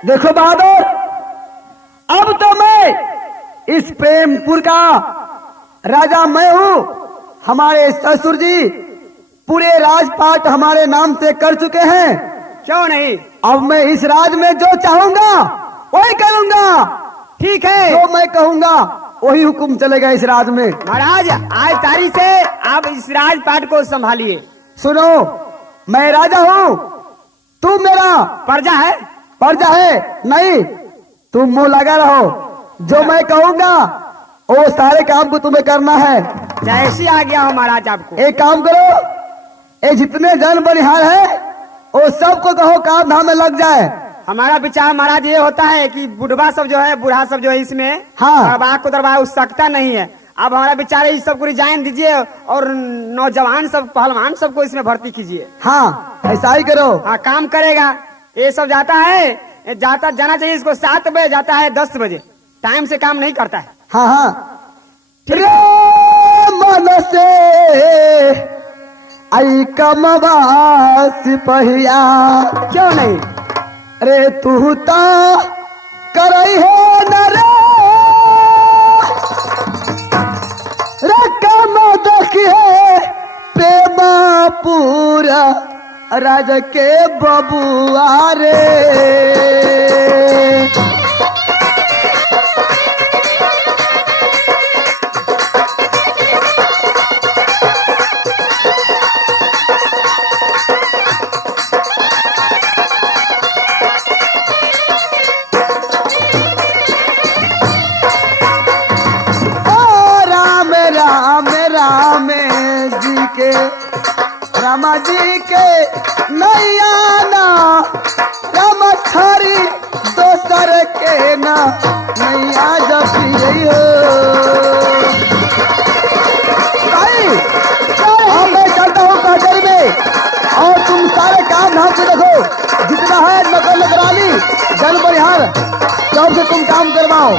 देखो बहादुर, अब तो मैं इस प्रेमपुर का राजा मैं हूँ। हमारे ससुर जी पूरे राजपाट हमारे नाम से कर चुके हैं। क्यों नहीं? अब मैं इस राज में जो चाहूंगा वही करूंगा। ठीक है, जो मैं कहूंगा वही हुक्म चलेगा इस राज में। महाराज आज तारीख से आप इस राजपाट को संभालिए। सुनो, मैं राजा हूँ, तू मेरा प्रजा है। प्रजा है नहीं, तुम मुंह लगा रहो। जो मैं कहूंगा वो सारे काम को तुम्हें करना है। जैसी आ गया हो महाराज आपको। एक काम करो, ये जितने जन बनिहार है वो सबको कहो काम धाम में लग जाए। हमारा विचार महाराज ये होता है कि बुढ़वा सब जो है, बूढ़ा सब जो है इसमें हाँ। अब आग को दरबार उस सकता नहीं है। अब हमारा विचार है इस सबको रिजाइन दीजिए और नौजवान सब पहलवान सबको इसमें भर्ती कीजिए। हाँ ऐसा ही करो। हाँ, काम करेगा। ये सब जाता है, जाना चाहिए इसको 7 बजे, जाता है 10 बजे। टाइम से काम नहीं करता है। हाँ हाँ, रे मन से आई कमवा सिपहिया। क्यों नहीं? रे तू ता करई है न रे कम देखिए प्रेमा पूरा राज के बबुआ रे। रामा जी के नैया ना राम थारी दोसर के ना नैया जपियो। भाई मैं चलता हूँ कचहरी में और तुम सारे काम धाम से देखो, जितना है नौकर नौकरानी जन बनिहार सबसे तुम काम करवाओ।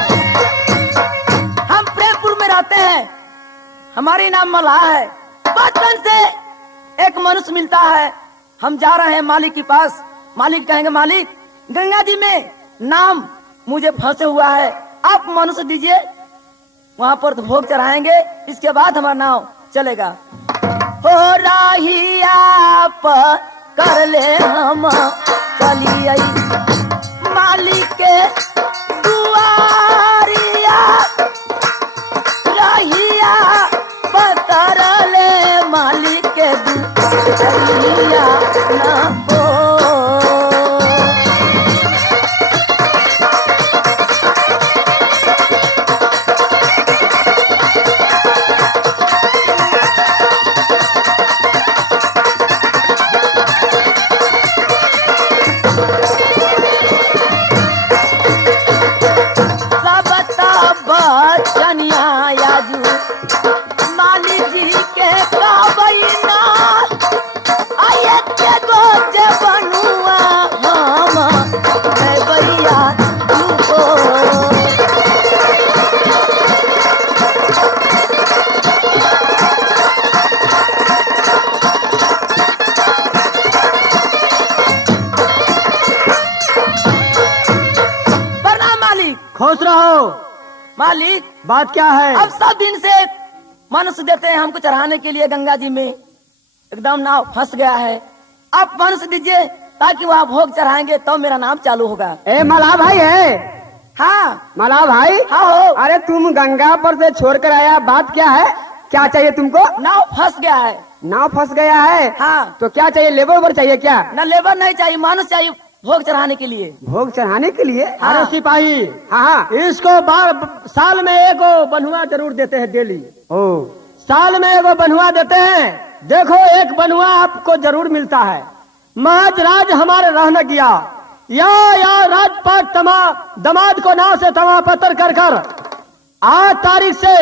हम प्रेमपुर में रहते हैं, हमारी नाम मल्हार है। बचपन से एक मनुष्य मिलता है, हम जा रहे हैं मालिक के पास। मालिक कहेंगे मालिक गंगा जी में नाम मुझे फंसे हुआ है, आप मनुष्य दीजिए, वहां पर तो भोग चढ़ाएंगे, इसके बाद हमारा नाम चलेगा। हो राही आप कर ले हम चलिए मालिक के दुआरिया रहिया पतर ले मालिक के दुआरिया ना हो। खुश रहो। मालिक बात क्या है? अब सब दिन से मनुष्य देते हैं हमको चढ़ाने के लिए, गंगा जी में एकदम नाव फंस गया है, आप मनुष्य दीजिए ताकि वहाँ भोग चढ़ाएंगे तो मेरा नाम चालू होगा। ए मला भाई है? हाँ मला भाई। हाँ हो। अरे तुम गंगा पर से छोड़ कर आया, बात क्या है? क्या चाहिए तुमको? नाव फंस गया है। नाव फंस गया है? हाँ। तो क्या चाहिए, लेबर वेबर चाहिए क्या? न लेबर नहीं चाहिए, मानुष चाहिए भोग चढ़ाने के लिए। भोग चढ़ाने के लिए? हाँ। अरे सिपाही, हाँ इसको साल में एक बनुआ जरूर देते हैं डेली। ओ, साल में एक बनुआ देते हैं। देखो एक बनुआ आपको जरूर मिलता है। महज राज हमारे रहने गया या राजपाट दमाद को नाव से तमा पत्थर कर कर आज तारीख से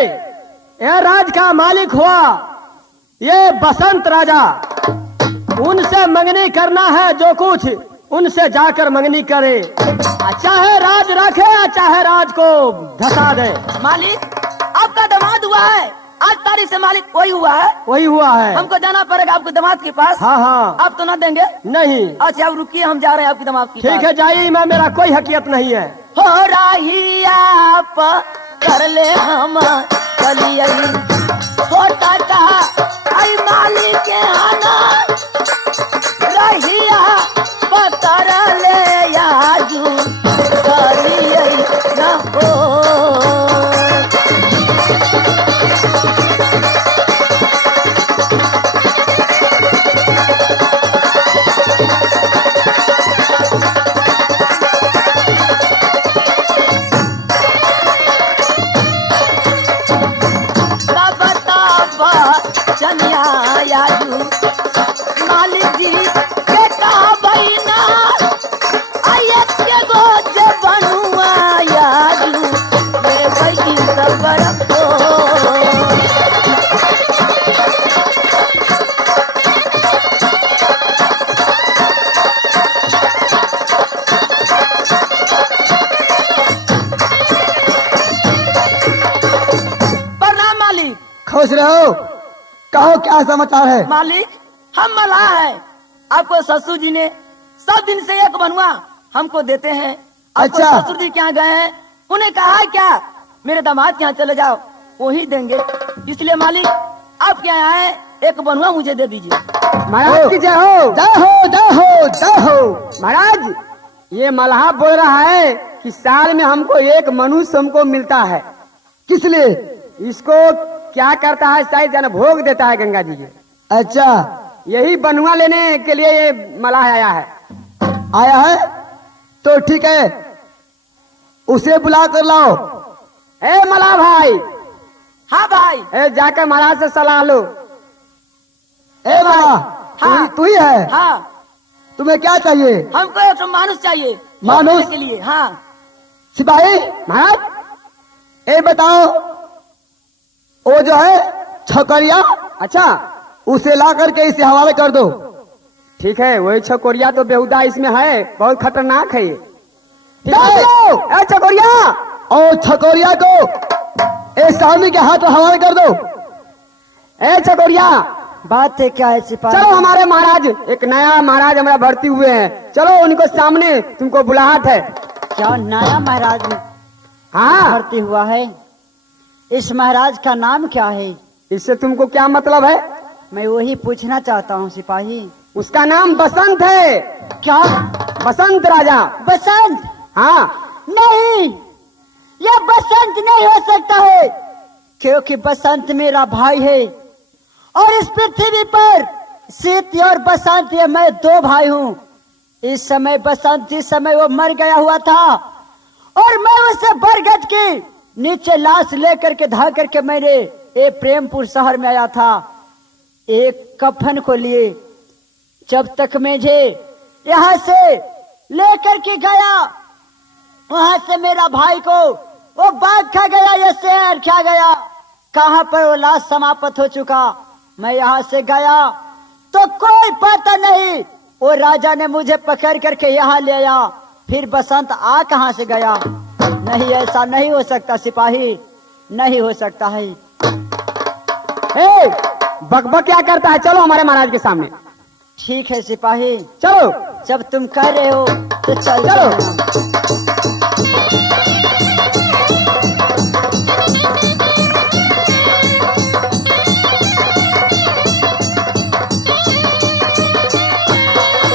यह राज का मालिक हुआ ये बसंत राजा। उनसे मंगनी करना है, जो कुछ उनसे जाकर मंगनी करे, चाहे राज रखे चाहे राज को धसा दे। मालिक आपका दामाद हुआ है, आज तारीख से मालिक वही हुआ है। वही हुआ है। हमको जाना पड़ेगा आपके दामाद के पास। हाँ हाँ। आप तो ना देंगे? नहीं। अच्छा आप रुकिए, हम जा रहे हैं आपके दामाद के ठीक है, जाइए, मैं मेरा कोई हकीकत नहीं है। हो रही आप कर ले हम चलिए छोटा सा आई मालिक के आना रहिया पतर ले आजू करिए न हो। चनिया याजू मालिक जी के कहा बहिना आये के गोज बनुआ याजू ये बही सबर को। प्रणाम मालिक। खुश रहो, कहो क्या समाचार है? मालिक हम मलाह है, आपको ससुर जी ने सब दिन से एक बनुआ हमको देते हैं। आपको अच्छा। ससुर जी के यहाँ गए हैं, उन्हें कहा है क्या मेरे दामाद के यहाँ चले जाओ, वही देंगे। इसलिए मालिक आप क्या यहाँ आए, एक बनुआ मुझे दे दीजिए। महाराज की जय हो। जय हो, जय हो, जय हो। महाराज ये मल्हा बोल रहा है कि साल में हमको एक मनुष्य हमको मिलता है। किस लिए? इसको क्या करता है, शायद जन भोग देता है गंगा जी के। अच्छा, यही बनुआ लेने के लिए ये मल्हा आया है। आया है तो ठीक है, उसे बुला कर लाओ। ए मल्हा भाई, हाँ भाई। ए जाकर महाराज से सलाह लो। ए माला, हाँ। तू ही है? हाँ तुम्हें क्या चाहिए? हमको एक मानुष चाहिए मानुष? भोग देने के लिए। हाँ सिपाही महाराज ए बताओ, वो जो है छकरिया, अच्छा उसे ला करके इसे हवाले कर दो। ठीक है, वही छकोरिया तो बेहुदा इसमें है, बहुत खतरनाक है ये। ठीक डाल है। दो। ए छकोरिया, और छकोरिया को ए स्वामी के हाथ में हवाले कर दो। ए छकोरिया, बात है क्या है सिपाही? चलो हमारे महाराज, एक नया महाराज हमारा भर्ती हुए हैं, चलो उनको सामने, तुमको बुलाहट है। क्या नया महाराज हाँ, भर्ती हुआ है? इस महाराज का नाम क्या है? इससे तुमको क्या मतलब है? मैं वही पूछना चाहता हूँ सिपाही। उसका नाम बसंत है। क्या? बसंत राजा। बसंत? हाँ नहीं, यह बसंत नहीं हो सकता है, क्योंकि बसंत मेरा भाई है और इस पृथ्वी पर शीत और बसंत ये मैं दो भाई हूँ। इस समय बसंत, जिस समय वो मर गया हुआ था और मैं उसे बरगद के नीचे लाश लेकर के धा करके मैंने ये प्रेमपुर शहर में आया था एक कफन को लिए। जब तक मुझे यहाँ से लेकर के गया, वहां से मेरा भाई को वो बाघ खा गया, ये शेर खा गया, कहाँ पर वो लाश समाप्त हो चुका। मैं यहाँ से गया तो कोई पता नहीं, वो राजा ने मुझे पकड़ करके यहाँ ले आया। फिर बसंत आ कहाँ से गया? नहीं, ऐसा नहीं हो सकता सिपाही, नहीं हो सकता है। ए, बकबक क्या करता है? चलो हमारे महाराज के सामने। ठीक है सिपाही, चलो जब तुम कह रहे हो तो चल चलो।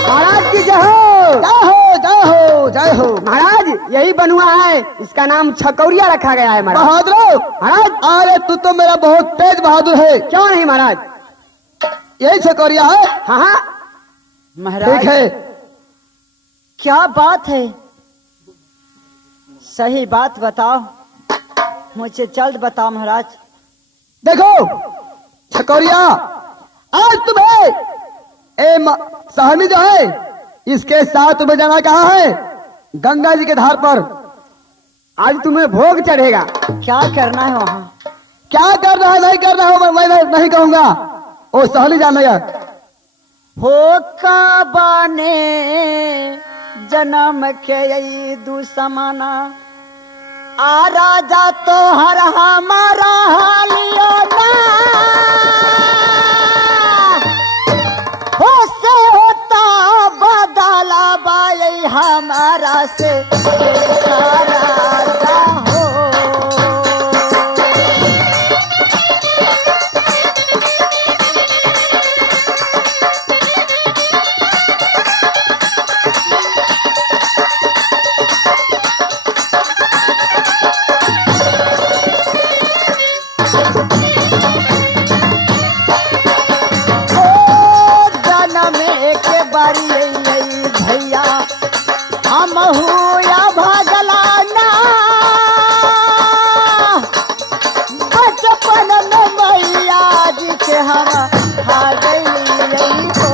महाराज की जय हो। जय हो, जय हो, जय हो। महाराज यही बनुआ है, इसका नाम छकौरिया रखा गया है महाराज। बहादुर महाराज, अरे तू तो मेरा बहुत तेज बहादुर है। क्यों नहीं महाराज? यही छकोरिया है? हाँ हाँ, महाराज। ठीक है, क्या बात है? सही बात बताओ, मुझे जल्द बताओ महाराज। देखो छकोरिया, आज तुम्हें सहमी जो है इसके साथ तुम्हें जाना कहाँ है? गंगा जी के धार पर। आज तुम्हें भोग चढ़ेगा। क्या करना है वहाँ? क्या करना है नहीं करना है मैं नहीं कहूंगा, ओ सहली जानेगा। हो का बाने जन्म के यही दुसमाना, आ राजा तो हर हमारा हालियो ना हो से होता बदला बाई हमारा से राजा हो। भैया हम या भागला ना बचपन में मैया जी के हम भागल हो।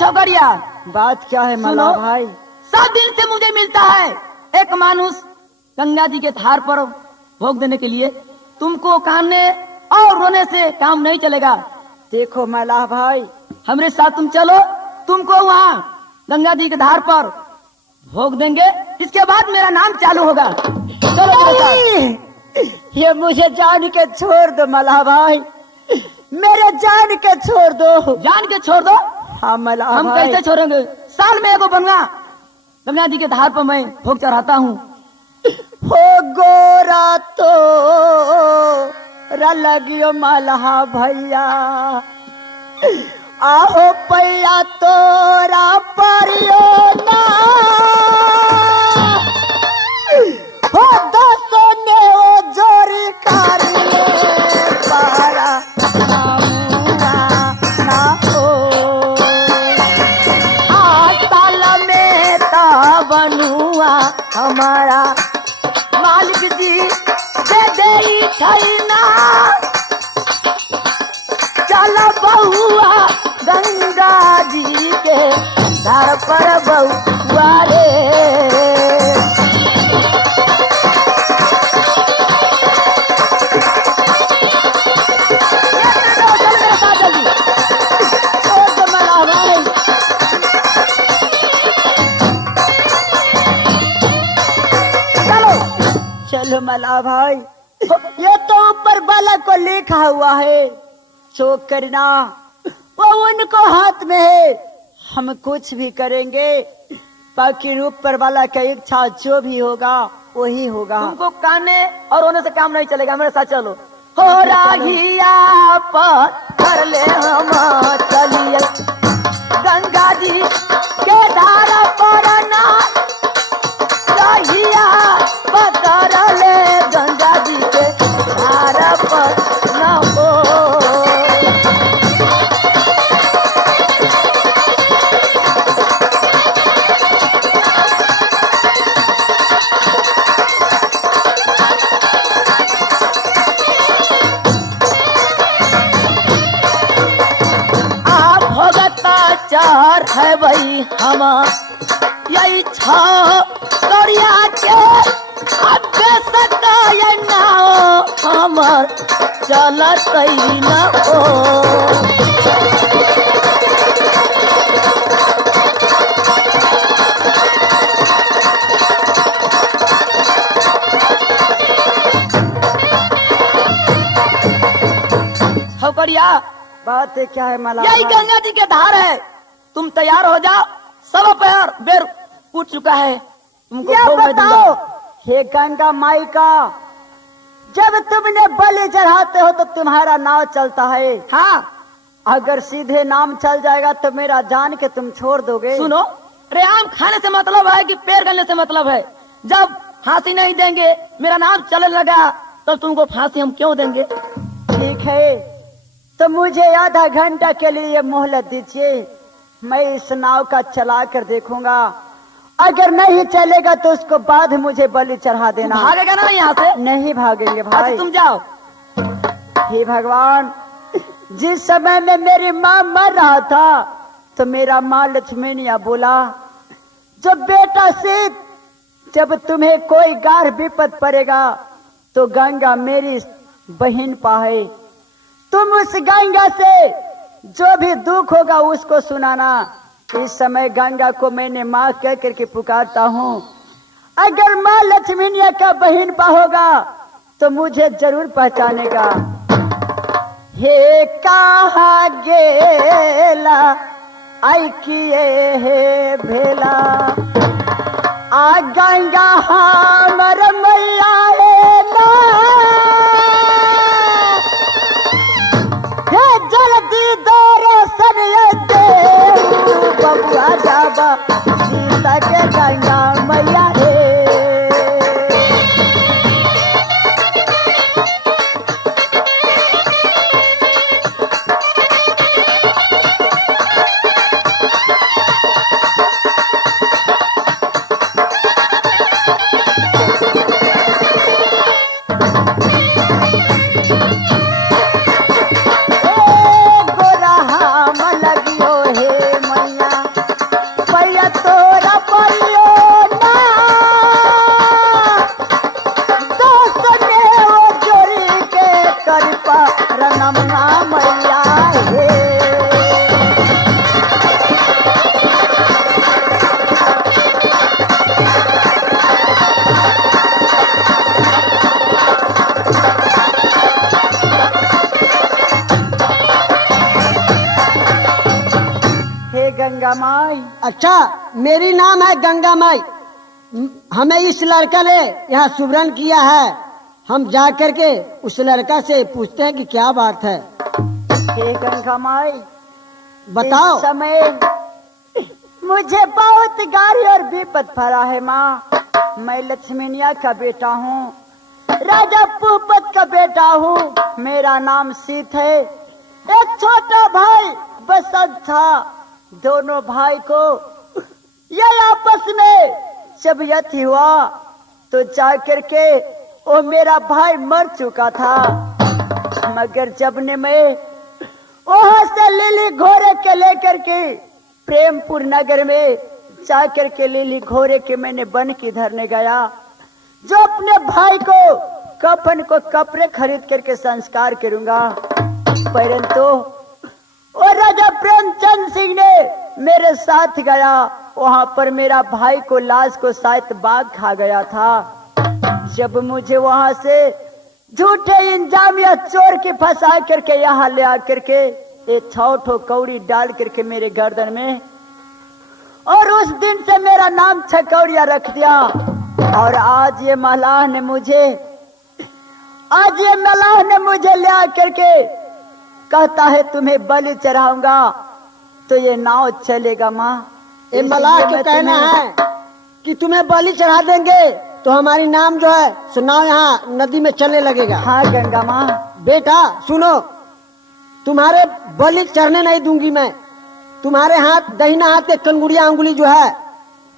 छोकरिया बात क्या है मला सुनो। भाई? 7 दिन से मुझे मिलता है एक मानुष गंगा जी के धार पर भोग देने के लिए। तुमको कानने और रोने से काम नहीं चलेगा। देखो मला भाई, हमरे साथ तुम चलो, तुमको वहाँ गंगा जी के धार पर भोग देंगे। इसके बाद मेरा नाम चालू होगा। चलो मेरे साथ। ये मुझे जान के छोड़ दो मला भाई, मेरे जान के छोड़ दो। जान के छोड़ दो। हाँ मला हम भाई। कैसे छोड़ेंगे? साल में एगो गंगा जी के धार पर मैं भोग चढ़ाता हूँ। हो गोरा तो रलगियो मलहा भैया, आहो पैया तोरा परियो ना हो दोस्तों ने ओ जोरी कारिए पारा नामुआ ना हो। साल में बनुआ हमारा मालिक जी दे दे छैना। चल बहुआ गंगा जी के धार पर बहुआ रे। चल मेरे साथ जल्दी। चलो मला भाई, ये तो ऊपर बालक को लिखा हुआ है, शोक करना वो उनको हाथ में है। हम कुछ भी करेंगे, बाकी ऊपर वाला का इच्छा जो भी होगा वही होगा। तुमको काने और रोने से काम नहीं चलेगा। मेरे साथ चलो। हो राघिया पर कर ले हम चलिए गंगा जी के धारा पर ना राघिया पकड़ ले गंगा जी के धारा पर ना हो। चार है भाई हम यही छोड़िया के अबे सताए ना हमर चलत न हो। छोकरिया बात है क्या है मला यही भाई? गंगा जी के धार है। तुम तैयार हो जाओ। सब पैर बेर उठ चुका है। तुमको ये भोग मैं दूंगा। बताओ, हे गंगा माई का, जब तुमने बलि चढ़ाते हो तो तुम्हारा नाव चलता है। हाँ अगर सीधे नाम चल जाएगा तो मेरा जान के तुम छोड़ दोगे। सुनो, रेआम खाने से मतलब है कि पैर गलने से मतलब है। जब फांसी नहीं देंगे, मेरा नाम चलने लगा, तो तुमको फांसी हम क्यों देंगे? ठीक है, तो मुझे आधा घंटा के लिए मोहलत दीजिए। मैं इस नाव का चला कर देखूंगा। अगर नहीं चलेगा तो उसको बाद मुझे बलि चढ़ा देना। भागेगा ना यहाँ से? नहीं भागेंगे अच्छा भाई। तुम जाओ। हे भगवान, जिस समय में मेरी माँ मर रहा था तो मेरा माँ लक्ष्मणिया बोला, जो बेटा से जब तुम्हें कोई गाढ़ विपद पड़ेगा तो गंगा मेरी बहन पाए। तुम उस गंगा से जो भी दुख होगा उसको सुनाना। इस समय गंगा को मैंने माँ कह करके पुकारता हूँ। अगर माँ लक्ष्मीनिया का बहन पा होगा तो मुझे जरूर पहचानेगा। हे कहा गेला आई किए हे भेला आ गंगा हमर मैया ना हे जल्दी दर्शन दे बबुआ जाबा सीता के गंगा मैया हे। गंगा माई। अच्छा, मेरी नाम है गंगा माई। हमें इस लड़का ने यहाँ सुवर्ण किया है। हम जा करके उस लड़का से पूछते हैं कि क्या बात है। हे गंगा माई, बताओ। इस समय मुझे बहुत गारी और विपद पड़ा है माँ। मैं लक्ष्मीनिया का बेटा हूँ, राजा भूपत का बेटा हूँ। मेरा नाम सीत है। एक छोटा भाई बसंत था। दोनों भाई को ये आपस में जब यति हुआ तो जाकर के वो मेरा भाई मर चुका था। मगर जब ने मैं वहां से लिली घोड़े के लेकर के प्रेमपुर नगर में जाकर के लिली घोड़े के मैंने बन की धरने गया, जो अपने भाई को कफन को कपड़े खरीद करके संस्कार करूंगा। परंतु और राजा प्रेमचंद सिंह ने मेरे साथ गया। वहां पर मेरा भाई को लाश को शायद बाघ खा गया था। जब मुझे वहां से झूठे इंजामिया चोर के फंसा करके यहाँ ले आकर के एक छो कौड़ी डाल करके मेरे गर्दन में, और उस दिन से मेरा नाम छकौड़िया रख दिया। और आज ये मलाह ने मुझे ले आकर के कहता है तुम्हें बलि चढ़ाऊंगा तो ये नाव चलेगा माँ। ये मलाह को कहना है कि तुम्हें बलि चढ़ा देंगे तो हमारी नाम जो है सो नाव यहाँ नदी में चलने लगेगा। हाँ गंगा माँ। बेटा सुनो, तुम्हारे बलि चढ़ने नहीं दूंगी मैं। तुम्हारे हाथ दहिना हाथ के कंगुड़िया अंगुली जो है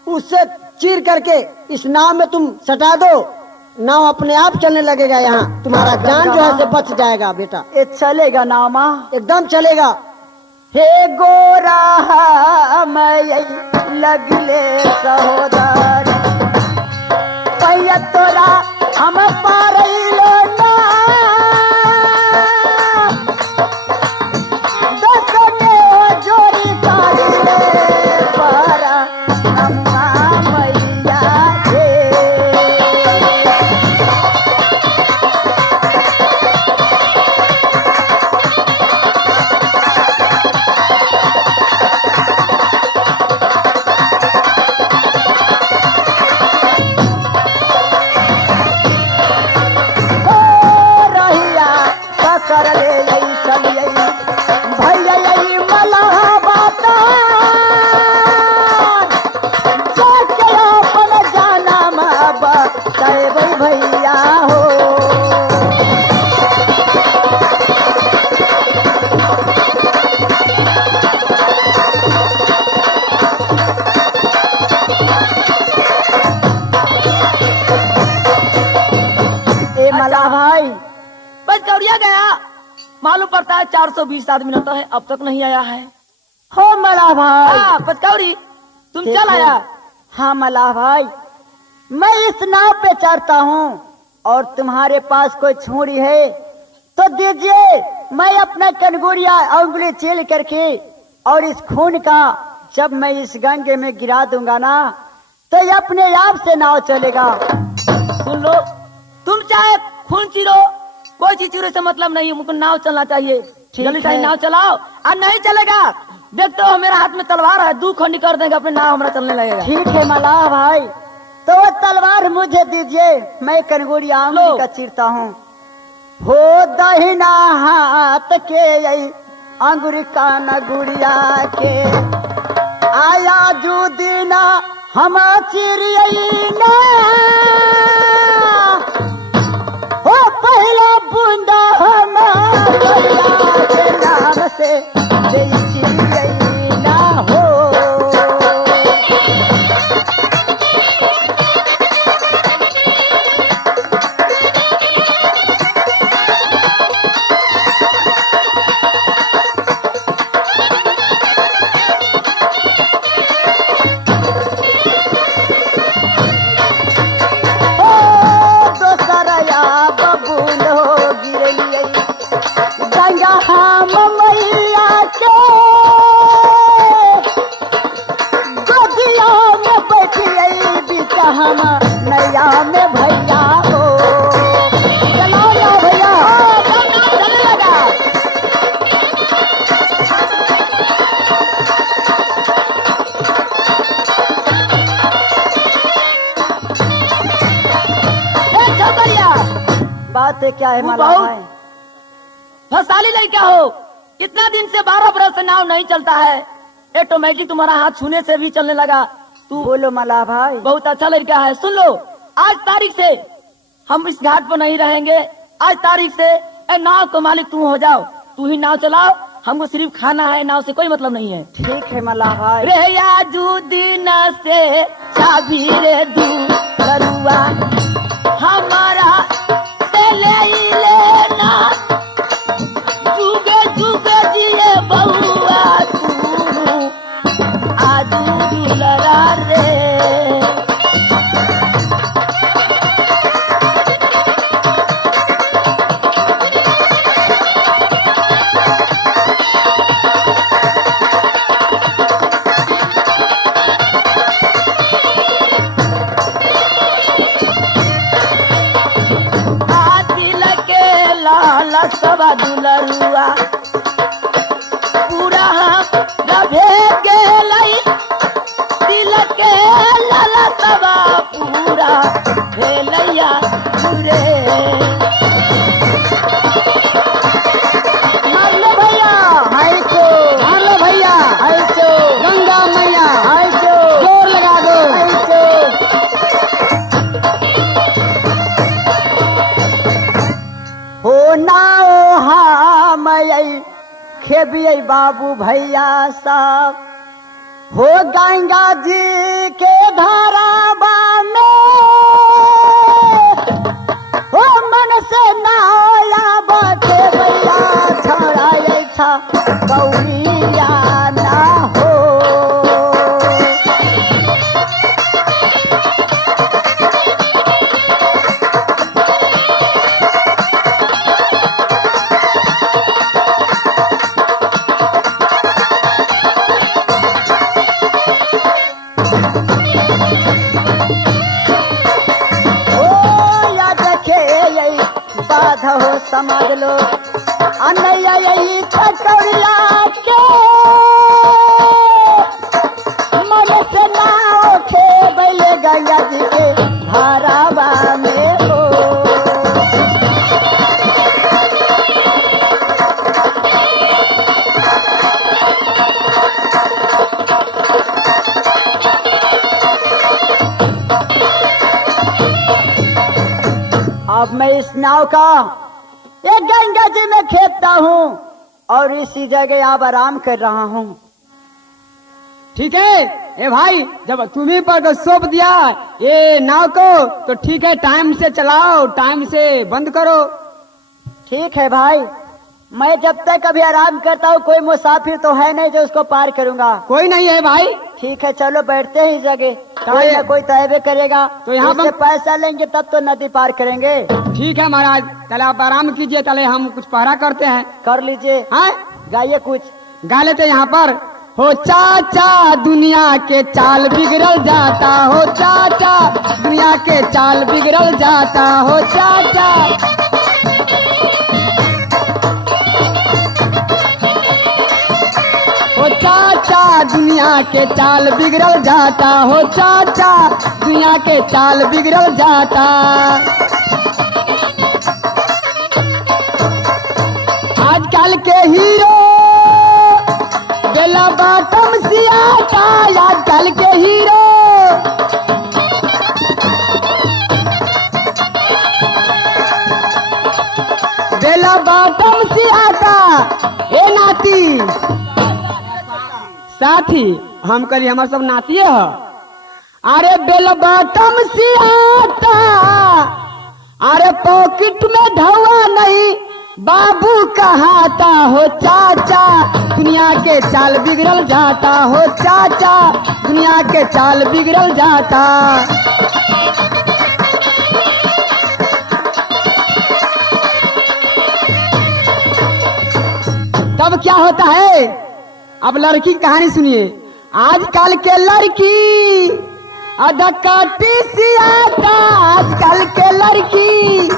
उससे चीर करके इस नाव में तुम सटा दो। नाव अपने आप चलने लगेगा। यहाँ तुम्हारा जान जो है से बच जाएगा बेटा। ये चलेगा नाव माँ? एकदम चलेगा। हे गोरा मैं लगले सहोदर पैया तोरा हम पारैलो ना दसने जोड़ी काले पारा नम्मा मैया हे। भैया हो ए मला भाई, बस गौरिया गया। मालूम पड़ता है 420 आदमी रहता है, अब तक नहीं आया है। हो मला भाई। हाँ पचकौड़ी, तुम चल आया। हाँ मला भाई, मैं इस नाव पे चढ़ता हूँ और तुम्हारे पास कोई छुरी है तो दीजिए, मैं अपना कनगुरिया उंगली चील करके और इस खून का जब मैं इस गंगे में गिरा दूंगा ना तो ये अपने आप से नाव चलेगा। सुन लो, तुम चाहे खून चीरो, कोई चीज चीरो से मतलब नहीं, मुझको नाव चलना चाहिए। जल्दी से नाव चलाओ। और नहीं चलेगा, देखते हो मेरा हाथ में तलवार है, 2 खंडी कर देंगे, अपने नाव हमारा चलने लगेगा। ठीक है मल्लाह भाई, तो वो तलवार मुझे दीजिए, मैं कनगुरिया उंगली का चीरता हूँ। हो दहिना हाथ के यही अंगुरी का नगुड़िया के आया जू दीना हम चिरियना हो पहला बूंदा हमारा नाम से चिरियना हो। नैया में भैया हो चलो ना भैया, चलने लगा। बात है क्या है माला भाई? फसाली लड़का हो, इतना दिन से 12 बरस से नाव नहीं चलता है, ऑटोमेटिक तुम्हारा हाथ छूने से भी चलने लगा। तू बोलो मल्लाह भाई। बहुत अच्छा लड़का है। सुन लो, आज तारीख से हम इस घाट पर नहीं रहेंगे। आज तारीख से नाव का मालिक तू हो जाओ, तू ही नाव चलाओ, हमको सिर्फ खाना है, नाव से कोई मतलब नहीं है। ठीक है मल्लाह भाई। रे याजू दिन से चाबी रे दू करुआ हमारा से ले लेना, जुगे जुगे जिए बहुआ तू आजू दुलरा रे। सवा दुलरुआ पूरा गभे के लाई दिल के लाला सवा पूरा भेलैया पूरे। मार लो भैया, हाय चो मार लो भैया, हाय चो गंगा मैया, हाय चो जोर लगा दो, हाय चो। हो ना खेबिये बाबू भैया साहब हो गंगा जी के धाराबा में हो मन से नाया बाटे भैया छड़ा था गौरिया ना हो। हो समाज लो अनैया यही चकरिया के मन से ना उठे बैले गंगा जी के धाराबा में हो। अब मैं इस नाव का एक गंगा जी में खेपता हूँ और इसी जगह अब आराम कर रहा हूँ। ठीक है ए भाई, जब तुम्ही पर तो सौंप दिया ये नाव को तो ठीक है, टाइम से चलाओ, टाइम से बंद करो। ठीक है भाई, मैं जब तक अभी आराम करता हूँ कोई मुसाफिर तो है नहीं जो उसको पार करूंगा। कोई नहीं है भाई। ठीक है चलो बैठते हैं इस जगह, तो कोई ये- ना कोई तैबे करेगा। तो यहाँ उससे पर- पैसा लेंगे तब तो नदी पार करेंगे। ठीक है महाराज, चले आप आराम कीजिए, चले हम कुछ पहरा करते हैं। कर लीजिए, हाँ गाइए कुछ। गा लेते यहाँ पर। हो चाचा दुनिया के चाल बिगड़ल जाता, हो चाचा दुनिया के चाल बिगड़ल जाता, हो चाचा। हो चाचा दुनिया के चाल बिगड़ल जाता, हो चाचा दुनिया के चाल बिगड़ल जाता। आजकल के हीरो बेला बाटम सियाता, आजकल के हीरो बेला बाटम सियाता। ए नाती साथी, हम करी हमार सब नातिए ह। अरे बेला बाटम सियाता, अरे पॉकेट में धवा नहीं बाबू कहाता, हो चाचा दुनिया के चाल बिगड़ल जाता, हो चाचा दुनिया के चाल बिगड़ल जाता। तब क्या होता है, अब लड़की की कहानी सुनिए। आजकल के लड़की अधकाटी सी आता, आजकल के लड़की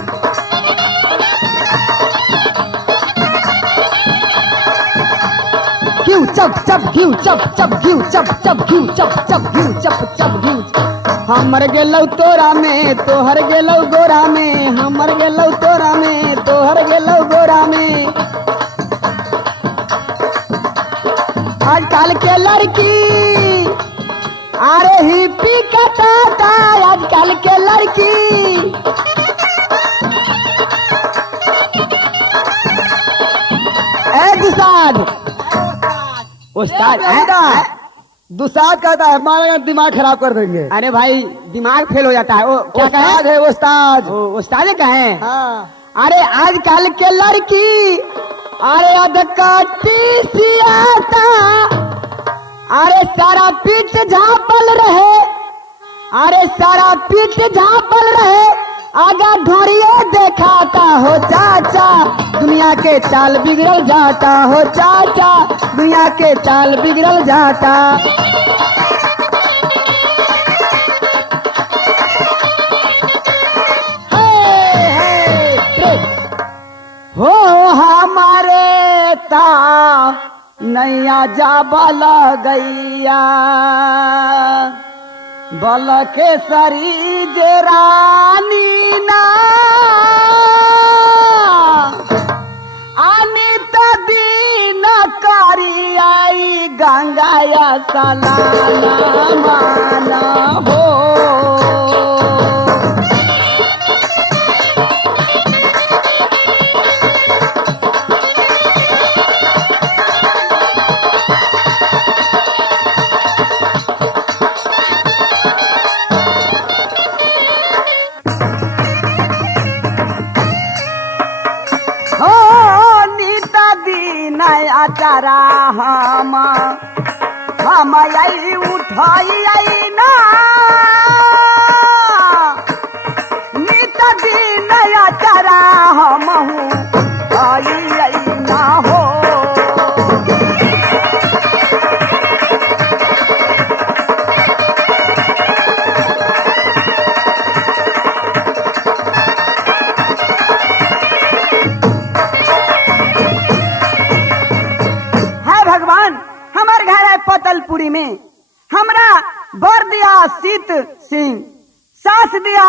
घिउ चप चप घिउ चप चप घिउ चप चप घिउ चप चप घिउ चप चप घिउ। हमर गेलौ तोरा में तोहर गेलौ गोरा में, हमर गेलौ तोरा में तोहर गेलौ गोरा में। आजकल के लड़की अरे हिप्पी कटाता, आजकल के लड़की ए दुसाद उस्ताद दुसाद कहता है हमारा दिमाग खराब कर देंगे। अरे भाई दिमाग फेल हो जाता है। वो क्या उस्ताद कहे, है उस्ताद। उस्ताद कहे। हाँ, अरे आजकल के लड़की अरे अधकाटी सी आता, अरे सारा पीठ झापल रहे, अरे सारा पीठ झापल रहे, आगा ढोरिए देखाता, हो चाचा दुनिया के चाल बिगड़ल जाता, हो चाचा दुनिया के चाल बिगड़ल जाता। हो हमारे ता नैया जा बल गैया, बल के सरी जे रानी ना, अनित दीन करी आई गंगाया सलाना माना हो। तारा हम आई उठाई आई ना, नित दिन तारा हम आई ना हो। पतलपुरी में हमरा बर दिया सीत सिंह, सास दिया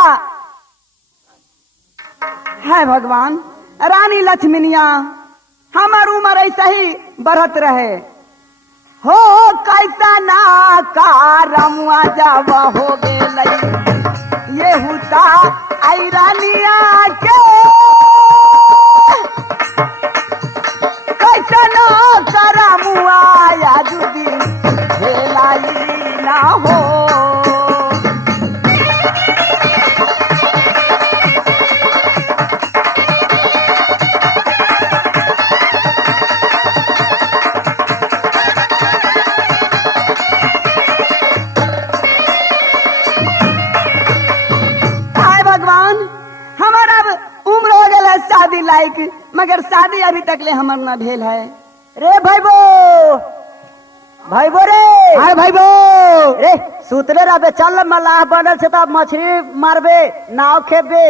है भगवान रानी लक्ष्मीनिया। हमार उम्र ऐसा ही बढ़त रहे हो, कैसा ना कारमुआ जब हो गए ये हुता आई रानिया के, कैसा ना करमुआ या जुदी ना हो। भगवान, हमारा अब उम्र हो गया है शादी लायक, मगर शादी अभी तक ले हमार न भेल है। रे भाईबो, भाईबो रे, अरे भाईबो, रे सुतले रहबे, चल मलाह बनल से तब मछली मारबे, नाव खेबे।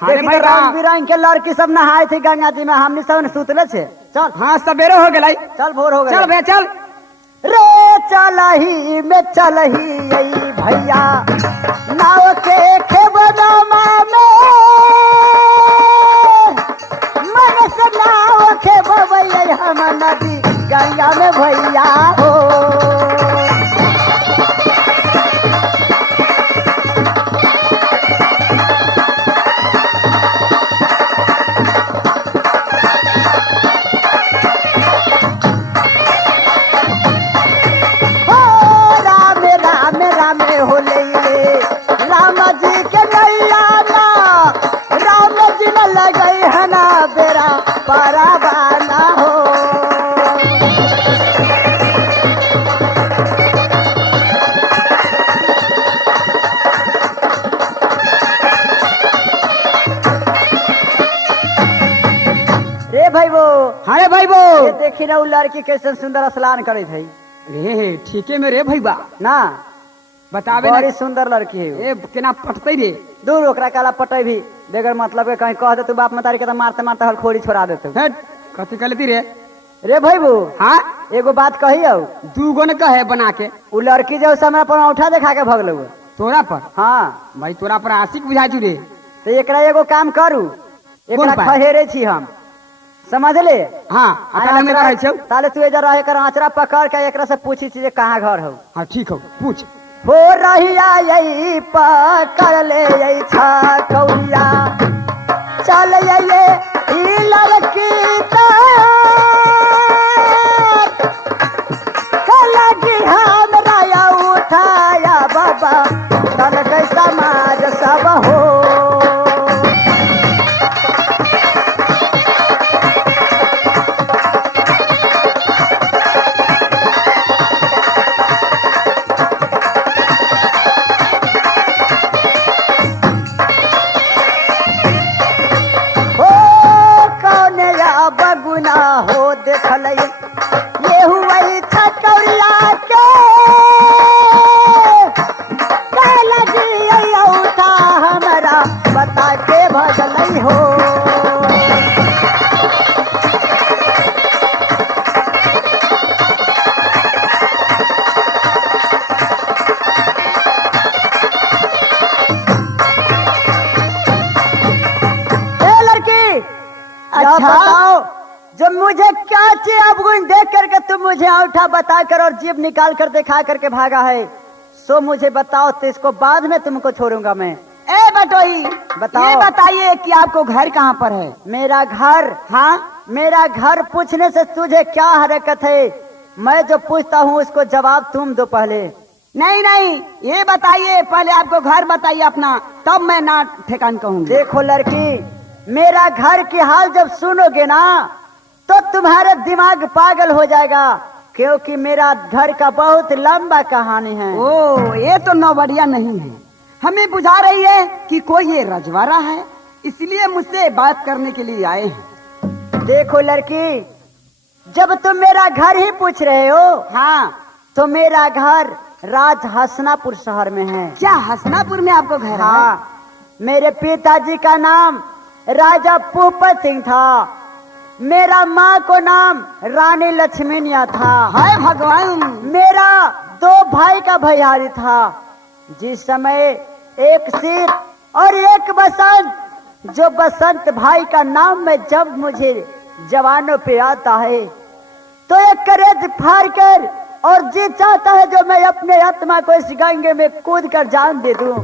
अरे देखी भाई तो रंग बिरंग के लड़की सब नहाए थे गंगा जी में, हमनी सब सुतले छे। चल हाँ सवेरे हो गया, चल भोर हो चल गए। भैया चल। रे चलही में चलही यही भैया नाव के खेबनमा में, मन से नाव खेबबै हम नदी गंगा में भैया हो। अरे भाईबो, ये देखी ना उ लड़की कैसे सुंदर स्नान करे थे रे ठीके में रे भैबा, ना, बतावे बड़ी ना सुंदर लड़की है। ए केना पटतै रे। दूर ओकरा काला पटे भी बेगर मतलब के कहीं कह दे तू बाप मतारी के तो मारते मारते हलखोरी छोड़ा देते। हट, कथी कहलती रे। रे भाईबू, हाँ एगो बात कही हो, दू गो ने कहे बना के उ लड़की जो समय पर उठा देखा के भगल हुए। तोरा पर। हाँ भाई तोरा पर आशिक बुझाई छु रे। तो एकरा एगो काम करू, एकरा बात? खहेरे छी हम, समझ ले। हाँ अकेला में रहे छौ। ताले तू इधर रह कर आचरा पकड़ के एकरा से पूछी छी कहाँ घर हो। हाँ ठीक हो, पूछ। हो रहिया यही पकड़ ले यही छकौया, चल ये ई लड़की लगी हमरा उठाया बाबा, तन के समाज सब हो। बगुना हो देखल ये हुआ छकौरिया के, लगी उठा हमरा बता के भगल हो। ए लड़की, अच्छा बताओ, जो मुझे क्या चाहिए अब देख करके तुम मुझे अंगूठा बता कर और जीभ निकाल कर दिखा करके भागा है, सो मुझे बताओ, तो इसको बाद में तुमको छोड़ूंगा मैं। ए बटोई, बताओ। ये बताइए कि आपको घर कहाँ पर है। मेरा घर, हाँ मेरा घर पूछने से तुझे क्या हरकत है, मैं जो पूछता हूँ उसको जवाब तुम दो पहले। नहीं नहीं, ये बताइए पहले, आपको घर बताइए अपना, तब मैं ना ठेकान कहूँगी। देखो लड़की, मेरा घर की हाल जब सुनोगे ना तो तुम्हारा दिमाग पागल हो जाएगा, क्योंकि मेरा घर का बहुत लंबा कहानी है। ओ ये तो नौबड़िया नहीं है, हमें बुझा रही है कि कोई ये रजवाड़ा है, इसलिए मुझसे बात करने के लिए आए हैं। देखो लड़की, जब तुम मेरा घर ही पूछ रहे हो, हाँ तो मेरा घर राज हसनापुर शहर में है। क्या हसनापुर में आपको घर है? हाँ, मेरे पिताजी का नाम राजा भूपत सिंह था, मेरा माँ को नाम रानी लक्ष्मीनिया था। हाय भगवान, मेरा 2 भाई का भैयारी था। जिस समय एक सिर और एक बसंत, जो बसंत भाई का नाम में जब मुझे जवानों पे आता है तो एक करेज फाड़ कर और जी चाहता है जो मैं अपने आत्मा को इस गंगे में कूद कर जान दे दूं।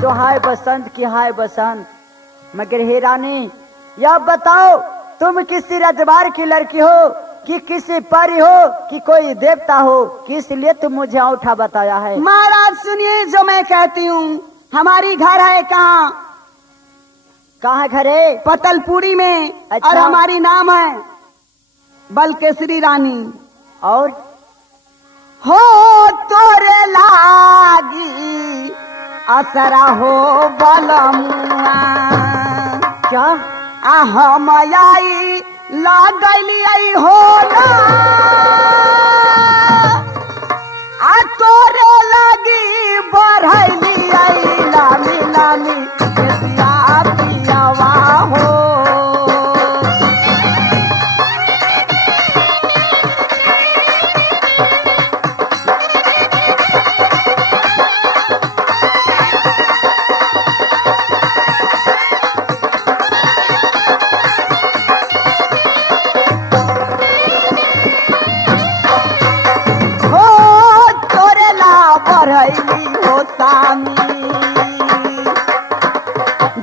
तो हाय बसंत की हाय बसंत। मगर हे रानी, यह बताओ, तुम किसी रजवाड़ की लड़की हो कि किसी परी हो कि कोई देवता हो, किस लिए तुम मुझे अंगूठा बताया है? महाराज सुनिए जो मैं कहती हूँ, हमारी घर है कहाँ? कहाँ घर है? पतलपुरी में। अच्छा। और हमारी नाम है बलकेसरी रानी। और हो तोरे लागी असरा हो बलमुआ क्या हम आई लागली हो ना आ तोरे लगी बढ़ैली आई लामी लामी पिया पियावा हो बढ़ैली हो तामी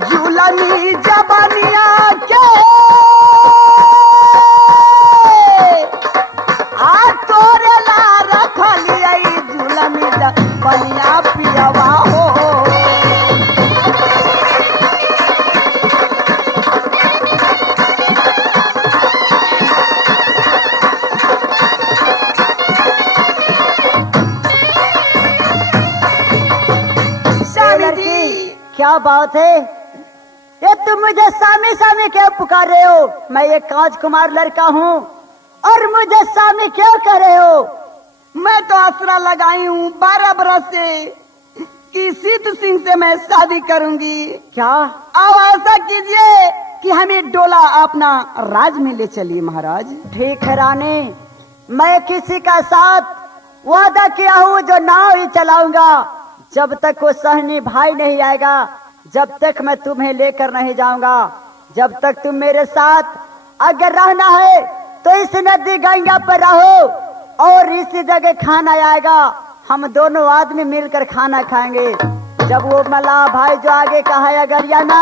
जुलमी जबनिया के आ तोरे ला रखलिए जुलमी जबनिया पियवा हो क्या बात है? ये तुम मुझे सामी सामी क्यों पुकार रहे हो? मैं एक राजकुमार लड़का हूँ और मुझे सामी क्यों कह रहे हो? मैं तो आसरा लगाई हूँ 12 बरस से कि सिद्ध सिंह से मैं शादी करूंगी। क्या? अब ऐसा कीजिए कि हमें डोला अपना राज में ले चलिए महाराज। ठीक है रानी, मैं किसी का साथ वादा किया हूँ जो नाव ही चलाऊंगा। जब तक वो सहनी भाई नहीं आएगा, जब तक मैं तुम्हें लेकर नहीं जाऊंगा। जब तक तुम मेरे साथ अगर रहना है तो इस नदी गंगा पर रहो और इसी जगह खाना आएगा, हम दोनों आदमी मिलकर खाना खाएंगे। जब वो मल्लाह भाई जो आगे का है अगरियाना,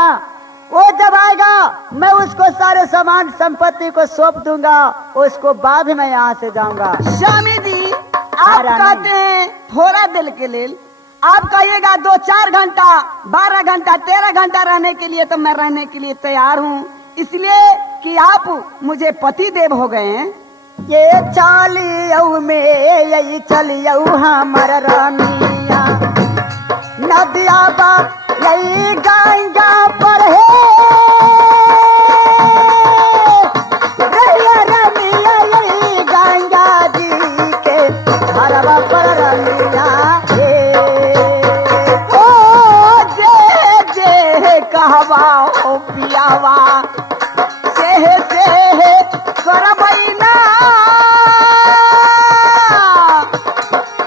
वो जब आएगा मैं उसको सारे सामान संपत्ति को सौंप दूंगा, उसको बाद में यहाँ से जाऊंगा। स्वामी जी आप कहते हैं थोड़ा दिल के लेल, आप कहिएगा 2-4 घंटा 12 घंटा 13 घंटा रहने के लिए तो मैं रहने के लिए तैयार हूँ, इसलिए कि आप मुझे पति देव हो गए हैं। ये चालियऊ में यही चलियऊ हमारा रानिया नदिया बा यही गंगा पर है रमिया यही गंगा जी के हरवा पर रमिया कहवा हो पियावा से करबैना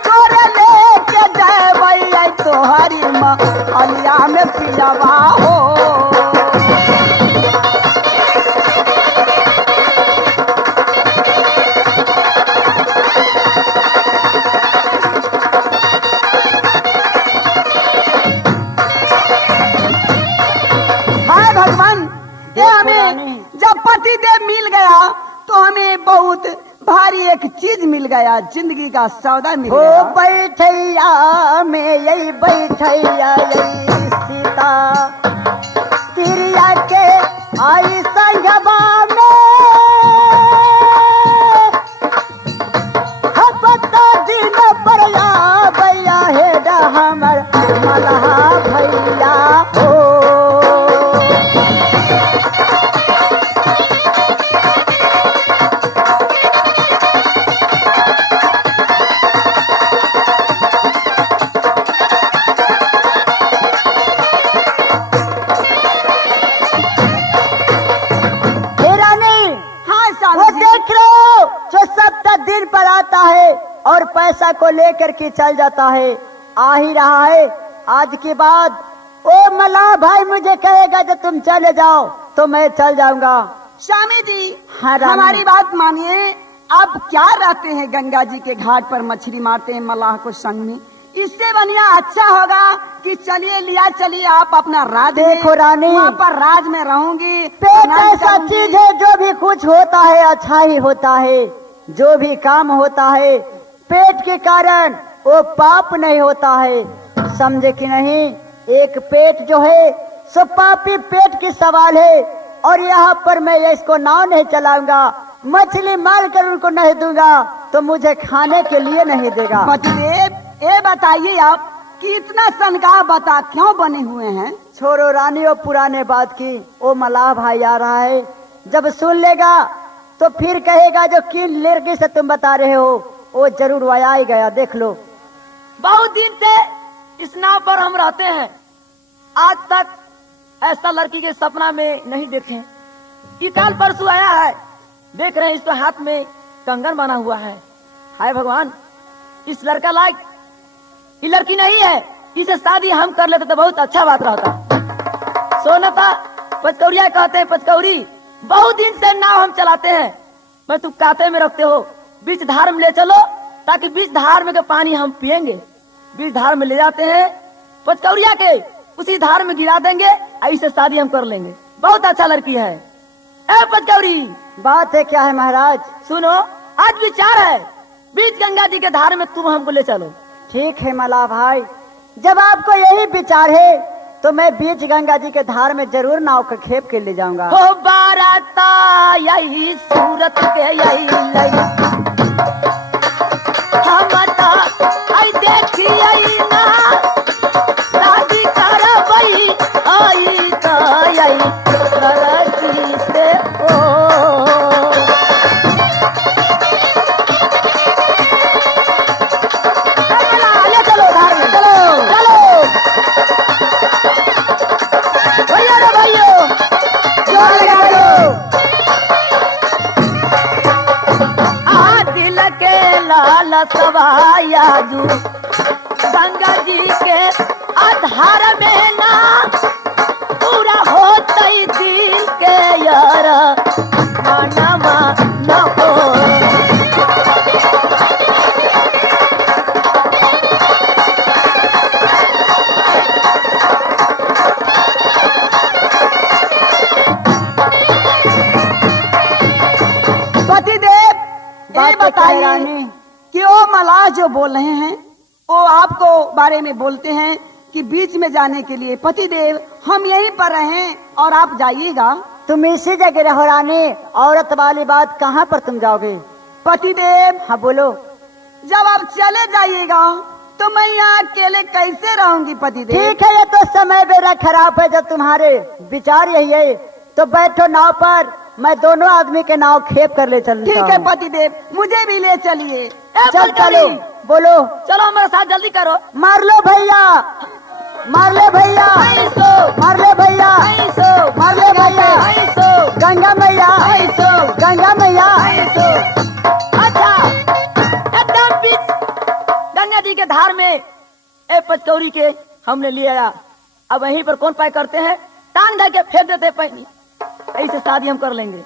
तोरे लेके जैबै तोहरी अलिया में पियावा हो। जब पति देव मिल गया तो हमें बहुत भारी एक चीज मिल गया, जिंदगी का सौदा मिल गया। बैठैया में यही बैठैया यही सीता तिरिया के आई संगवा में हपता दिन पर भैया हे हमर मलहा भैया हो। और पैसा को लेकर के चल जाता है, आ ही रहा है। आज के बाद ओ मल्लाह भाई मुझे कहेगा जब तुम चले जाओ तो मैं चल जाऊंगा। स्वामी जी हाँ, हमारी बात मानिए, आप क्या रहते हैं गंगा जी के घाट पर मछली मारते हैं मल्लाह को संग में, इससे बढ़िया अच्छा होगा कि चलिए लिया चलिए आप अपना राज देखो रानी, वहाँ पर राज में रहूंगी। पेट ऐसा चीज है जो भी कुछ होता है अच्छा ही होता है, जो भी काम होता है पेट के कारण वो पाप नहीं होता है, समझे कि नहीं। एक पेट जो है सो पापी पेट की सवाल है और यहाँ पर मैं इसको नाव नहीं चलाऊंगा, मछली मार कर उनको नहीं दूंगा तो मुझे खाने के लिए नहीं देगा। पतिदेव ये बताइए आप कि इतना सनका बता क्यों बने हुए हैं? छोड़ो रानी वो पुराने बात की। वो मलाह भाई आ रहा है, जब सुन लेगा तो फिर कहेगा जो किन लड़के से तुम बता रहे हो वो जरूर वह आ ही गया, देख लो। बहुत दिन से इस नाव पर हम रहते हैं, आज तक ऐसा लड़की के सपना में नहीं देखे। ये कल परसों आया है, देख रहे हैं इसके हाथ में कंगन बना हुआ है। हाय भगवान, इस लड़का लायक ये लड़की नहीं है, इसे शादी हम कर लेते तो बहुत अच्छा बात रहता। सोनता पचकौड़िया कहते हैं, पचकौड़ी बहुत दिन से नाव हम चलाते हैं, मैं तुम काते में रखते हो, बीच धार में ले चलो ताकि बीच धार में के पानी हम पिएंगे। बीच धार में ले जाते हैं पचकौड़िया के, उसी धार में गिरा देंगे, ऐसे शादी हम कर लेंगे। बहुत अच्छा लड़की है। ए पचकौड़ी, बात है क्या है महाराज? सुनो, आज विचार है बीच गंगा जी के धार में तुम हमको ले चलो। ठीक है मलाह भाई, जब आपको यही विचार है तो मैं बीच गंगा जी के धार में जरूर नाव का खेप के ले जाऊंगा। हो बाराता यही सूरत के यही लई, हम आई देखी आई ना शादी करबई, आई तो आई लड़की से ओ। ले चलो धार में, चलो चलो भैया रे भाइयों, जोर लगा दो। दिल के लाल सवाया जू गंगा जी के आधार में ना पूरा होता ही दिल के यार मानमा न हो। ये बताइए रानी, कि वो मलाह जो बोल रहे हैं वो आपको बारे में बोलते हैं कि बीच में जाने के लिए पतिदेव हम यहीं पर रहें और आप जाइएगा। तुम इसी जगह रहो रानी, औरत वाली बात कहाँ पर तुम जाओगे? पतिदेव, हाँ बोलो। जब आप चले जाइएगा तो मैं यहाँ अकेले कैसे रहूंगी पतिदेव? ठीक है, ये तो समय बेरा खराब है, जब तुम्हारे विचार यही है तो बैठो नाव पर, मैं दोनों आदमी के नाव खेप कर ले चलता ठीक है पतिदेव, मुझे भी ले चलिए। चल चलो, बोलो। चलो हमारे साथ जल्दी करो। मार लो भैया, मार ले भैया, मार ले भैया, मार ले भैया, गंगा मैया, गंगा मैया। अच्छा, एकदम बीच गंगा जी के धार में ए पचकौड़ी के हमने ले आया। अब वहीं पर कौन पाए करते हैं, टांग धर के फेंक देते पानी, ऐसे शादी हम कर लेंगे।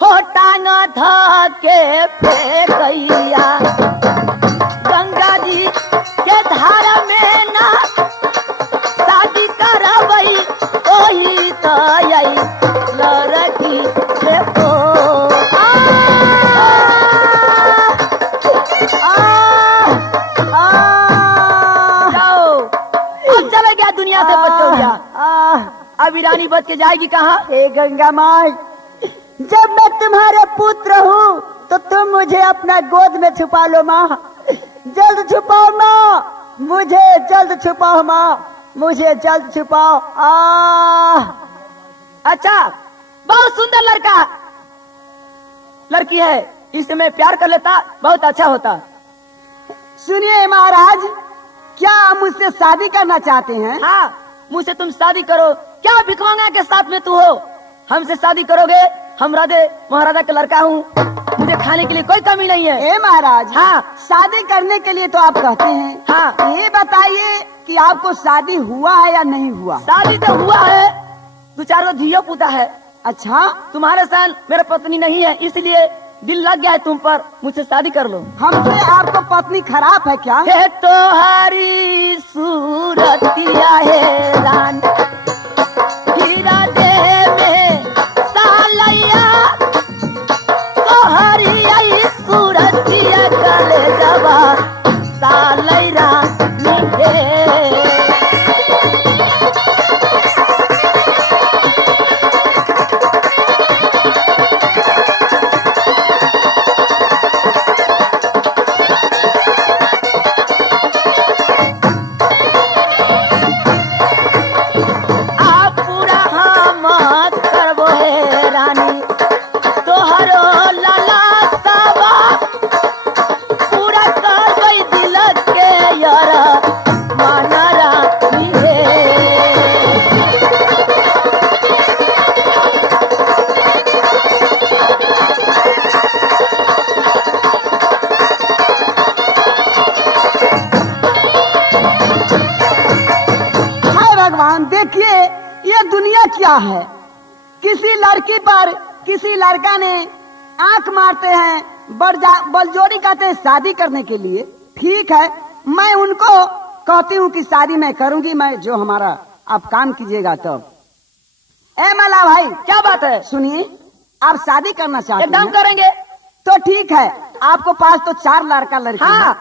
हो टांग धर के फेंकैया गंगा जी के धार में ना शादी करबई, ओही तो आई लड़की से ओ। जाओ, अब चले गया दुनिया से पचकौड़िया। अब रानी बच के जाएगी कहाँ? हे गंगा माई, जब मैं तुम्हारे पुत्र हूँ तो तुम मुझे अपना गोद में छुपा लो माँ, जल्द छुपाओ माँ, मुझे जल्द छुपाओ माँ, मुझे जल्द छुपाओ। अच्छा, बहुत सुंदर लड़की है, इससे मैं प्यार कर लेता, बहुत अच्छा होता। सुनिए महाराज, क्या आप मुझसे शादी करना चाहते हैं? हाँ, मुझसे तुम शादी करो। क्या भिखमंगा के साथ में तू हो? हमसे शादी करोगे? हम राधे महाराजा का लड़का हूँ, मुझे खाने के लिए कोई कमी नहीं है। ए महाराज, हाँ, शादी करने के लिए तो आप कहते हैं। हाँ, ये बताइए कि आपको शादी हुआ है या नहीं हुआ? शादी तो हुआ है, 2-4 धियो पुता है। अच्छा, तुम्हारे साथ मेरा पत्नी नहीं है, इसलिए दिल लग गया है तुम पर, मुझसे शादी कर लो। हमसे आपको पत्नी खराब है क्या? हे तोहारी सूरतिया है रान, हीरा दे में सालैया, तोहारी आई सूरतिया कले जवा सालैरा लुटे। रहा है। किसी लड़की पर किसी लड़का ने आंख मारते हैं, बलजोरी कहते हैं शादी करने के लिए। ठीक है, मैं उनको कहती हूँ कि शादी मैं करूंगी, मैं जो हमारा आप काम कीजिएगा तब। ए मला भाई, क्या बात है? सुनिए, आप शादी करना चाहते एकदम हैं करेंगे। तो ठीक है, आपको पास तो 4 लड़का लड़की हाँ। है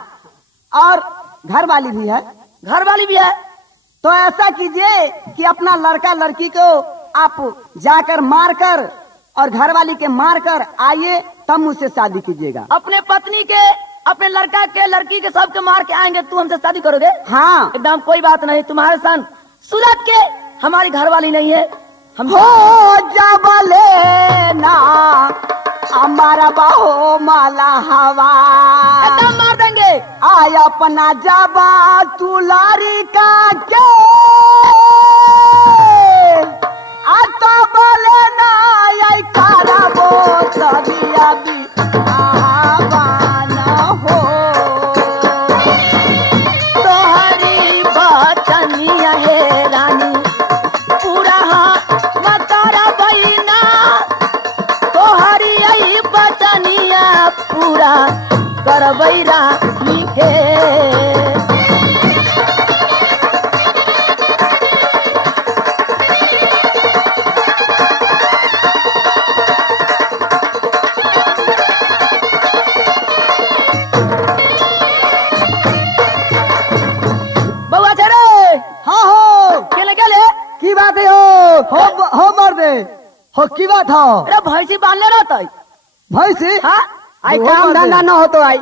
और घर वाली भी है। घर वाली भी है। तो ऐसा कीजिए कि अपना लड़का लड़की को आप जाकर मारकर और घर वाली के मारकर आइए, तब मुझसे शादी कीजिएगा। अपने पत्नी के, अपने लड़का के, लड़की के सबके मार के आएंगे, तू हमसे शादी करोगे? हाँ, एकदम कोई बात नहीं। तुम्हारे सन सूरत के हमारी घर वाली नहीं है। हम हो जबले ना हमारा बहो माला हवा, एकदम मार देंगे। आय अपना जबा तू लारी का के आता बोले ना आई करबो तभी अभी आवाना हो। तोहरी बचनिया है रानी पूरा मतारा बहिना, तोहरी आई बचनिया पूरा करबै रानी के। बउआ छे रे। हाँ हो, केले केले की बात है हो मर दे हो, की बात हो अरे भैंसी बांधले रहते। भैंसी? हाँ, आई काम धंधा न हो तो आई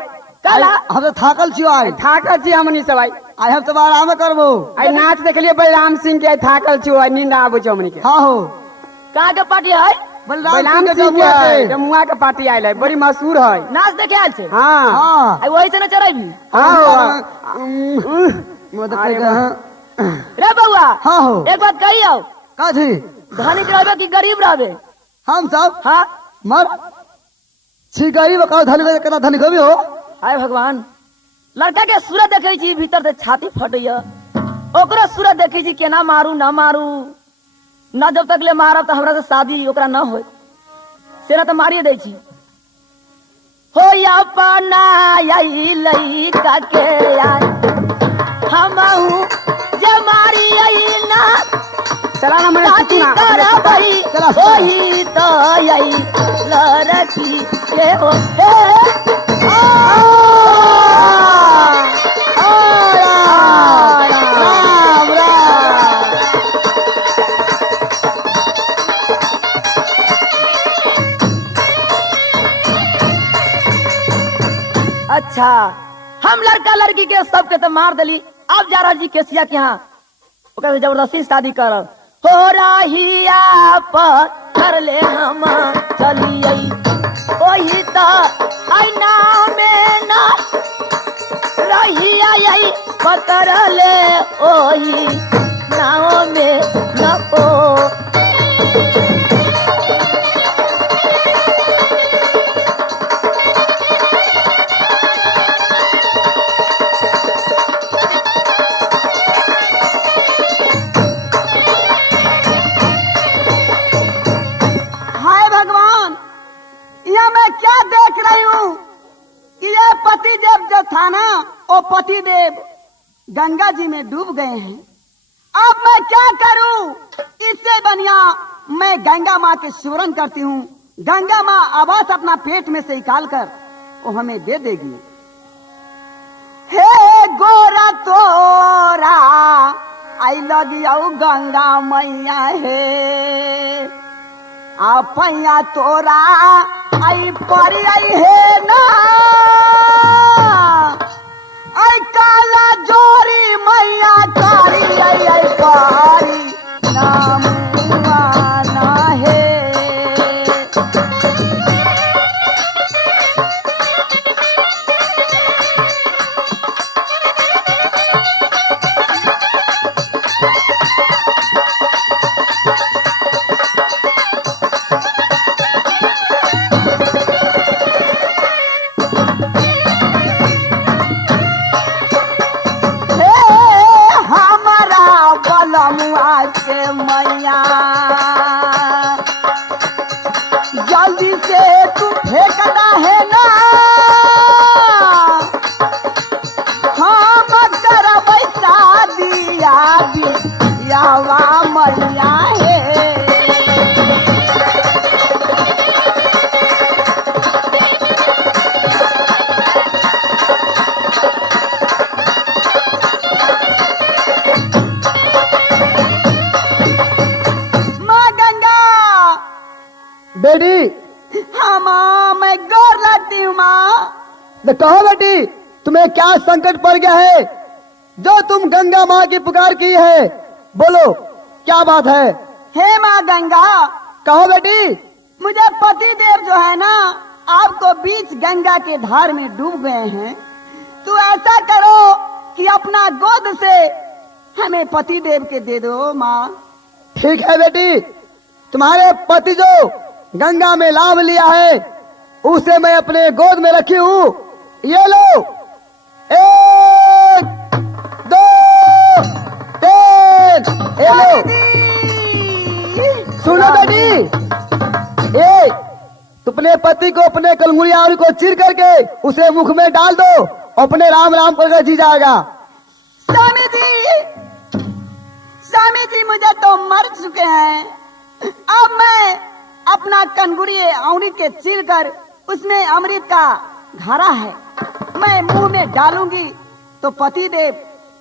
कला हम तो थाकल छियो, आई थाकल छी हमनी सब आई आई हम तो आराम करबो। आई नाच देखलिए बलराम सिंह के, आई थाकल छी, आई नींद आबे छ हमनी के। हाँ हो, कहाँ के पार्टी है? बलराम के सिंह जमुआ के के। जमुआ के पार्टी आयल है, बड़ी मशहूर है। नाच देखे आयल छे। हाँ हाँ आई वही से न चढ़ाई। हाँ मदद अरे कर। रे बउआ, हाँ हो, एक बात कही आओ, का थी धनिक रहबे कि गरीब रहबे? हम सब हाँ। मर छी गरीब का धनी केना धनी कभी हो। हाय भगवान, लड़का के सूरत देखे छी, भीतर से छाती फटैया। ओकरा सूरत देखे छी, केना मारू ना मारू, ना जब तक ले मारब तो हमरा से शादी ओकरा ना होय, से ना तो मारिए दे छी। हो या अपना यही लइका के यार हमहू जे मारी यही ना चला ना मैंने शादी करबई चला। वही तो यही लड़की के हो। राम राम। अच्छा, हम लड़का लड़की के सबके तो मार दिली, अब जा रहा जी केसिया के यहाँ, ओकरा से जबरदस्ती शादी करब। हो रहिया पर कर ले हम चलिए, वही तो आईना में ना रहिया यही पतर ले, वही नाव में न ओ। हाय भगवान, यह मैं क्या देख रही हूँ कि ये पति देव जो था ना, वो पति देव गंगा जी में डूब गए हैं। अब मैं क्या करूं? इससे बढ़िया मैं गंगा माँ के सुरन करती हूँ। गंगा माँ आवाज अपना पेट में से निकाल कर वो हमें दे देगी। हे गोरा तोरा आई लगी गंगा मैया हे, आपैया तोरा आई परी आई है ना, आई काला जोरी मैया कारी आई आई कारी नाम ना है। बेटी। हाँ माँ, मैं गौर लाती हूँ माँ। तो कहो बेटी, तुम्हें क्या संकट पड़ गया है जो तुम गंगा माँ की पुकार की है? बोलो क्या बात है? हे माँ गंगा, कहो बेटी। मुझे पति देव जो है ना, आपको बीच गंगा के धार में डूब गए हैं। तो ऐसा करो कि अपना गोद से हमें पति देव के दे दो माँ। ठीक है बेटी, तुम्हारे पति जो गंगा में लाभ लिया है उसे मैं अपने गोद में रखी हूँ। ये लो, 1 2 3, ये लो। सुनो बेटी, ये अपने पति को अपने कलमुड़िया को चीर करके उसे मुख में डाल दो, अपने राम राम करके जी जाएगा। स्वामी जी मुझे तो मर चुके हैं। अब मैं अपना कनगुड़ी अमृत के चीर कर उसमें अमृत का घड़ा है, मैं मुंह में डालूंगी तो पति देव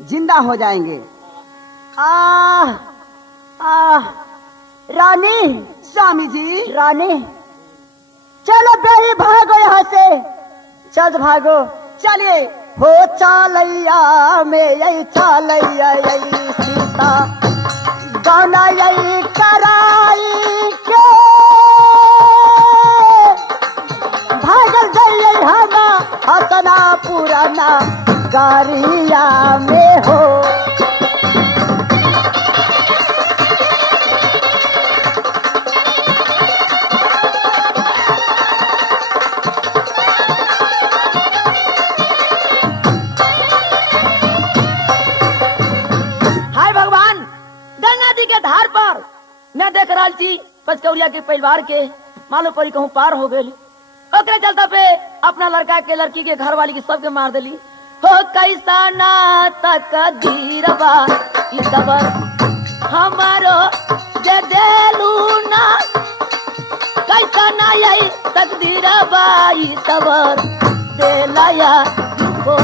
जिंदा हो जाएंगे। रानी, स्वामी जी। रानी, चलो बेही भागो यहाँ से, चल भागो। चलिए। हो चालैया में यही चालैया यही सीता गाना यही कराई के भागल गई हमा हसना पुराना गारिया में हो। धार पर मैं देख रहा थी पचकौरिया के परिवार के मालूम पड़ी कहूँ पार हो गई। ओकरे चलता पे अपना लड़का के लड़की के घर वाली के सबके मार दिली। हो कैसा ना तकदीरबा ई सबर हमारो जे देलू ना, कैसा ना यही तकदीरबा ई सबर देलाया को।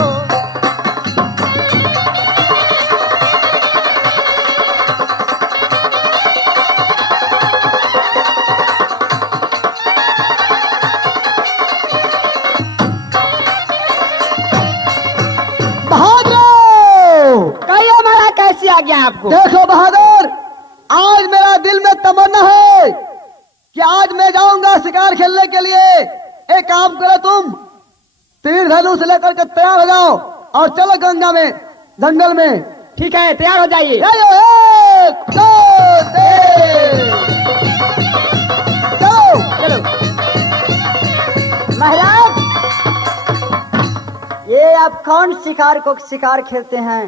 आ गया आपको। देखो बहादुर, आज मेरा दिल में तमन्ना है कि आज मैं जाऊंगा शिकार खेलने के लिए। एक काम करो, तुम तीर धनुष लेकर के तैयार हो जाओ और चलो गंगा में, जंगल में। ठीक है, तैयार हो जाइए। 1 2 3 चलो चलो। महाराज, ये आप कौन शिकार को शिकार खेलते हैं?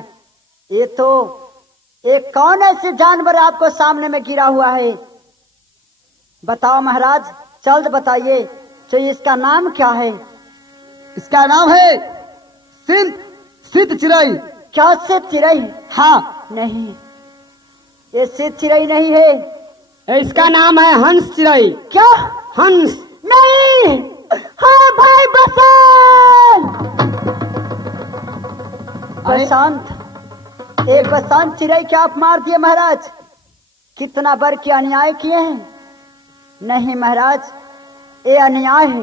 ये तो एक कौन ऐसे जानवर आपको सामने में गिरा हुआ है? बताओ महाराज, जल्द बताइए। तो इसका नाम क्या है? इसका नाम है सित चिरई। क्या सित चिरई? हाँ। नहीं, ये सित चिरई नहीं है। इसका नाम है हंस चिरई। क्या? हंस नहीं। हाँ भाई बसंत। बसंत, एक बसंत चिड़ै क्या आप मार दिए महाराज? कितना बर के अन्याय किए हैं। नहीं महाराज, ये अन्याय है।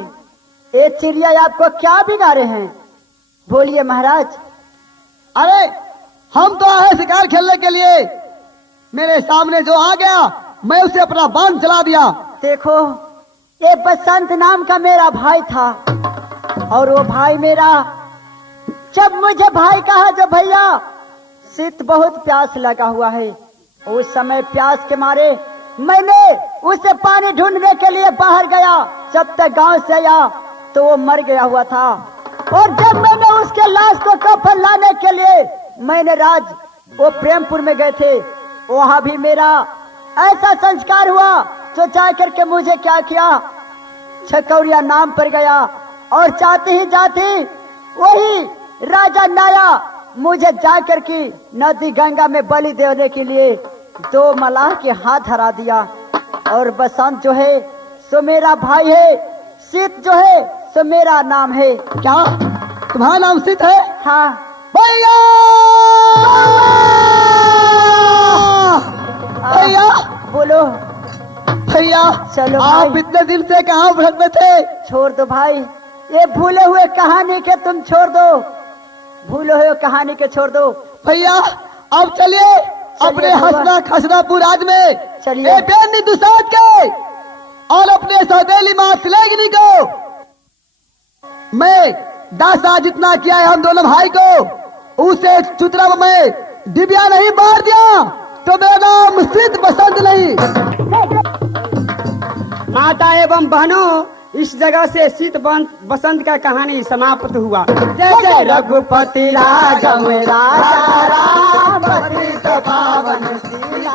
ये चिड़िया आपको क्या बिगाड़े हैं? बोलिए महाराज। अरे हम तो आए शिकार खेलने के लिए, मेरे सामने जो आ गया मैं उसे अपना बाण चला दिया। देखो, ये बसंत नाम का मेरा भाई था और वो भाई मेरा, जब मुझे भाई कहा, जब भैया शीत बहुत प्यास लगा हुआ है, उस समय प्यास के मारे मैंने उसे पानी ढूंढने के लिए बाहर गया। जब तक गांव से आया तो वो मर गया हुआ था, और जब मैंने उसके लाश को कफन लाने के लिए मैंने वो प्रेमपुर में गए थे, वहां भी मेरा ऐसा संस्कार हुआ तो जा करके मुझे क्या किया, छकौरिया नाम पर गया और जाते ही जाते वही राजा नाया मुझे जाकर के नदी गंगा में बलि देने के लिए 2 मलाह के हाथ धरा दिया। और बसंत जो है सो मेरा भाई है, शीत जो है सो मेरा नाम है। क्या तुम्हारा नाम शीत है? हाँ। भैया भैया बोलो। भैया चलो आप भाई। इतने दिन से कहाँ भटकते थे? छोड़ दो भाई, ये भूले हुए कहानी के तुम छोड़ दो, भूले हुए कहानी के छोड़ दो। भैया अब चलिए अपने भैया। हंसना खसनापुर राज में चलिए। ये बेनी दुसाद के और अपने सौतेली माँ सिलेगनी को मैं 10 आज जितना किया है हम दोनों भाई को, उसे चुतरा में मैं डिबिया नहीं मार दिया तो मेरा नाम सिद्ध बसंत नहीं। माता एवं बहनों, इस जगह से शीत बसंत का कहानी समाप्त हुआ। जय जय रघुपति राजा राजा राम, पतित पावन शीला।